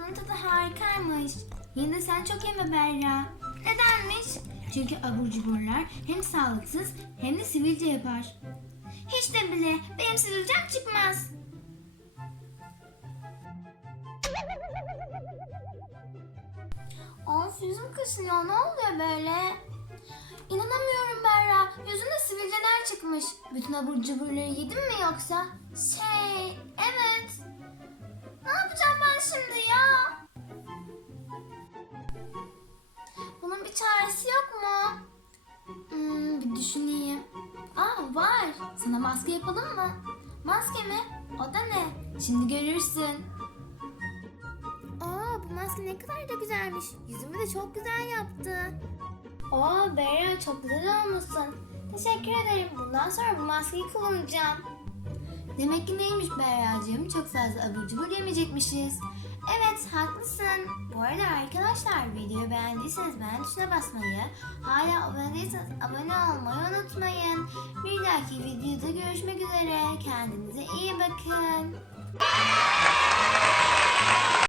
bunun tadı harikaymış. Yine de sen çok yeme Berra. Nedenmiş? Çünkü abur cuburlar hem sağlıksız hem de sivilce yapar. Hiç de bile benim sivilcem çıkmaz. Of yüzüm kaşınıyor ne oluyor böyle? İnanamıyorum Berra. Yüzünde sivilceler çıkmış. Bütün abur cuburları yedin mi yoksa? Şey, düşüneyim. Aa var. Sana maske yapalım mı? Maske mi? O da ne? Şimdi görürsün. Aa bu maske ne kadar da güzelmiş. Yüzümü de çok güzel yaptı. Aa Berra çok güzel olmuşsun. Teşekkür ederim. Bundan sonra bu maskeyi kullanacağım. Demek ki neymiş Berra'cığım? Çok fazla abur cubur yemeyecekmişiz. Evet haklısın. Bu arada arkadaşlar videoyu beğendiyseniz beğen tuşuna basmayı, hala abone değilseniz abone olmayı unutmayın. Bir dahaki videoda görüşmek üzere. Kendinize iyi bakın.